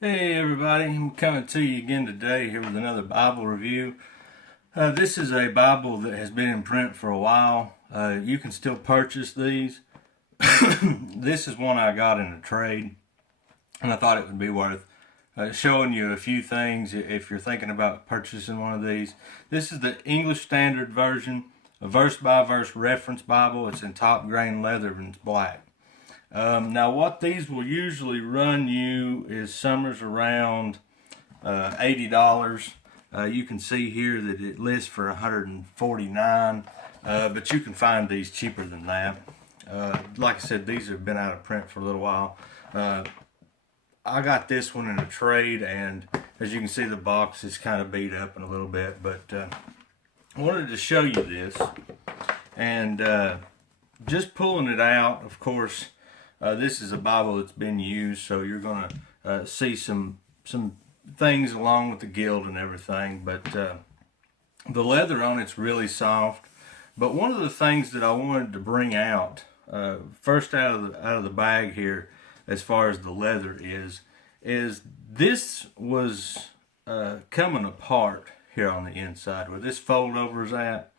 Hey everybody, I'm coming to you again today here with another Bible review. This is a Bible that has been in print for a while. You can still purchase these. This is one I got in a trade, and I thought it would be worth showing you a few things if you're thinking about purchasing one of these. This is the English Standard Version, a verse-by-verse reference Bible. It's in top grain leather and it's black. Now what these will usually run you is summers around $80. You can see here that it lists for $149, but you can find these cheaper than that. Like I said, these have been out of print for a little while. I got this one in a trade, and as you can see, the box is kind of beat up in a little bit, but I wanted to show you this, and just pulling it out, of course. This is a Bible that's been used, so you're going to see some things along with the gilt and everything. But the leather on it's really soft. But one of the things that I wanted to bring out first out of the bag here, as far as the leather is this was coming apart here on the inside where this fold over is at.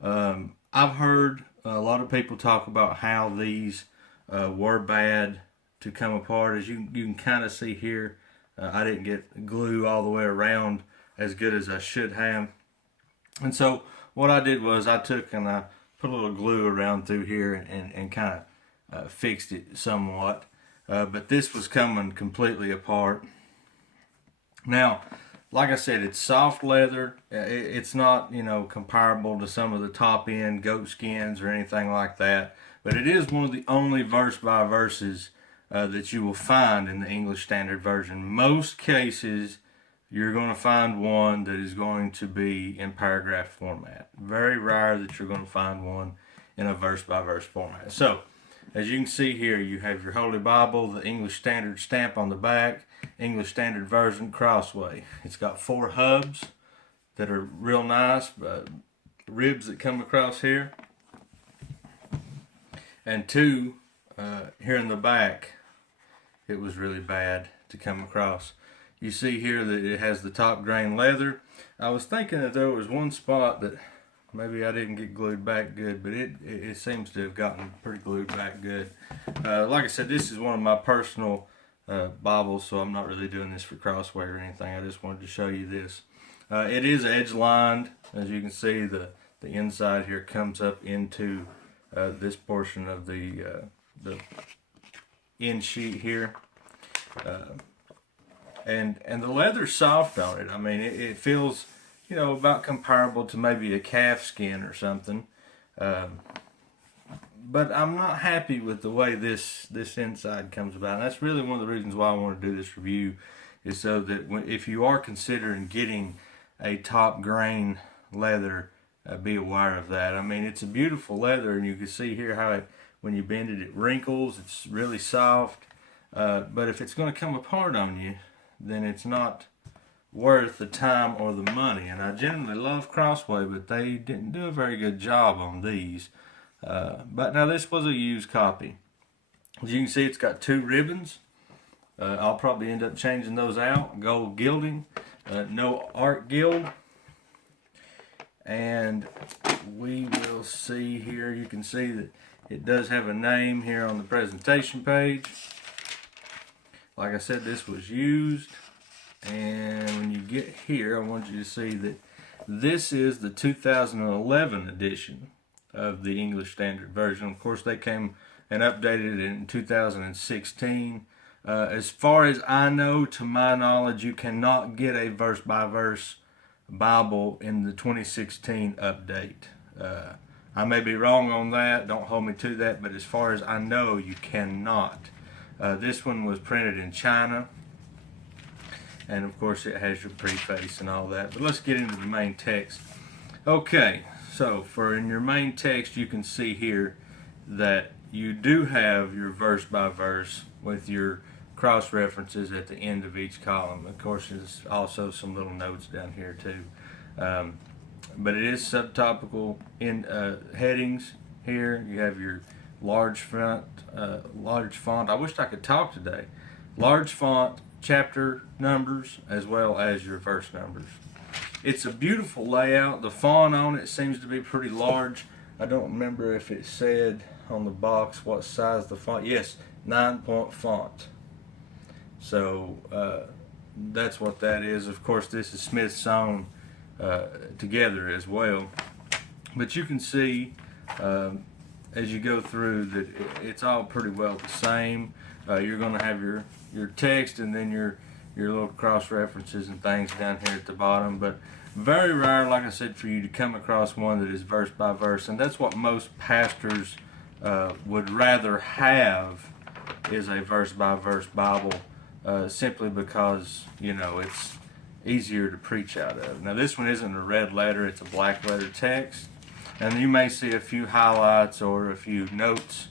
I've heard a lot of people talk about how these were bad to come apart. As you can kind of see here, I didn't get glue all the way around as good as I should have. And so what I did was I took and I put a little glue around through here and kind of fixed it somewhat. But this was coming completely apart. Now, like I said, it's soft leather. It's not, comparable to some of the top end goat skins or anything like that. But it is one of the only verse-by-verses that you will find in the English Standard Version. Most cases, you're going to find one that is going to be in paragraph format. Very rare that you're going to find one in a verse-by-verse format. So, as you can see here, you have your Holy Bible, the English Standard stamp on the back, English Standard Version crossway. It's got 4 hubs that are real nice, ribs that come across here. And 2 here in the back, it was really bad to come across. You see here that it has the top grain leather. I was thinking that there was one spot that maybe I didn't get glued back good, but it seems to have gotten pretty glued back good. Like I said, this is one of my personal Bibles, so I'm not really doing this for crossway or anything. I just wanted to show you this. It is edge lined. As you can see, the inside here comes up into this portion of the end sheet here, and the leather's soft on it. I mean, it feels about comparable to maybe a calf skin or something, but I'm not happy with the way this inside comes about. And that's really one of the reasons why I want to do this review, is so that if you are considering getting a top grain leather, be aware of that. I mean, it's a beautiful leather, and you can see here how when you bend it, it wrinkles. It's really soft. But if it's going to come apart on you, then it's not worth the time or the money. And I generally love Crossway, but they didn't do a very good job on these. But now this was a used copy. As you can see, it's got 2 ribbons. I'll probably end up changing those out. Gold gilding, no art gild. And we will see here, you can see that it does have a name here on the presentation page. Like I said, this was used. And when you get here, I want you to see that this is the 2011 edition of the English Standard Version. Of course, they came and updated it in 2016. As far as I know, to my knowledge, you cannot get a verse-by-verse Bible in the 2016 update. I may be wrong on that, don't hold me to that, but as far as I know, you cannot. This one was printed in China, and of course it has your preface and all that. But let's get into the main text. Okay, so in your main text, you can see here that you do have your verse by verse with your cross references at the end of each column. Of course, there's also some little notes down here too. But it is subtopical in headings here. You have your large font. I wished I could talk today. Large font chapter numbers as well as your verse numbers. It's a beautiful layout. The font on it seems to be pretty large. I don't remember if it said on the box what size the font. Yes, 9-point font. So that's what that is. Of course, this is Smith sewn together as well. But you can see as you go through that it's all pretty well the same. You're going to have your text and then your little cross references and things down here at the bottom, but very rare, like I said, for you to come across one that is verse by verse, and that's what most pastors would rather have, is a verse by verse Bible, simply because it's easier to preach out of. Now this one isn't a red letter, it's a black letter text, and you may see a few highlights or a few notes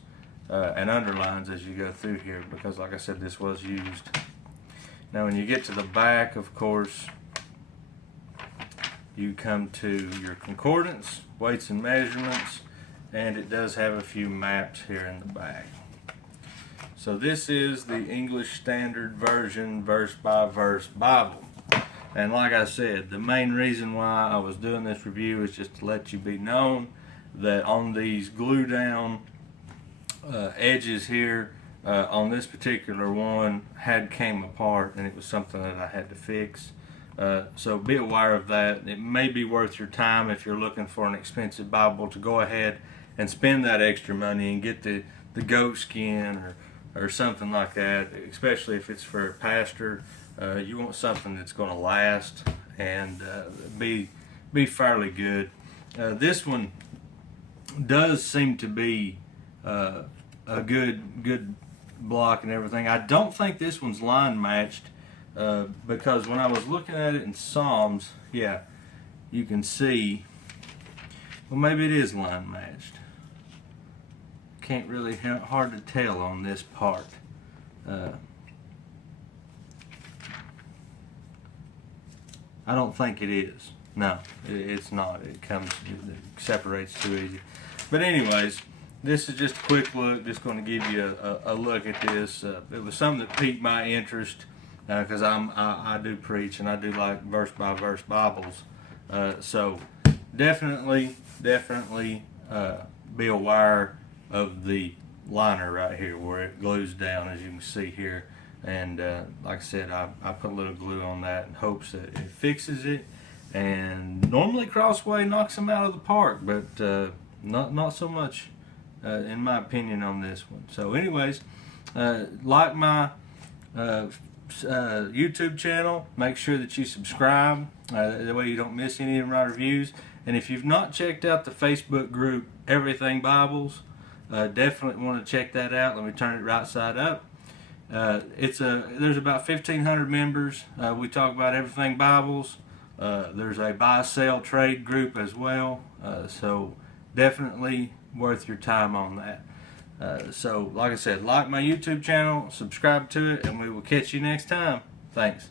and underlines as you go through here, because like I said, this was used. Now when you get to the back, of course, you come to your concordance, weights and measurements, and it does have a few maps here in the back. So this is the English Standard Version verse by verse Bible. And like I said, the main reason why I was doing this review is just to let you be known that on these glue down edges here, on this particular one had came apart, and it was something that I had to fix. So be aware of that. It may be worth your time if you're looking for an expensive Bible to go ahead and spend that extra money and get the goat skin or something like that, especially if it's for a pastor. You want something that's going to last and be fairly good. This one does seem to be a good block and everything. I don't think this one's line matched because when I was looking at it in Psalms, yeah, you can see, well, maybe it is line matched. Can't really, hard to tell on this part. I don't think it is. No, it's not. It separates too easy. But anyways, this is just a quick look. Just going to give you a look at this. It was something that piqued my interest because I do preach and I do like verse by verse Bibles. So definitely be aware of the liner right here where it glues down, as you can see here. And like I said, I put a little glue on that in hopes that it fixes it. And normally Crossway knocks them out of the park, but not so much in my opinion on this one. So anyways, like my YouTube channel, make sure that you subscribe, that way you don't miss any of my reviews. And if you've not checked out the Facebook group Everything Bibles, definitely want to check that out. Let me turn it right side up. There's about 1,500 members. We talk about everything Bibles. There's a buy sell trade group as well, so definitely worth your time on that. So like I said, like my YouTube channel, subscribe to it, and we will catch you next time. Thanks.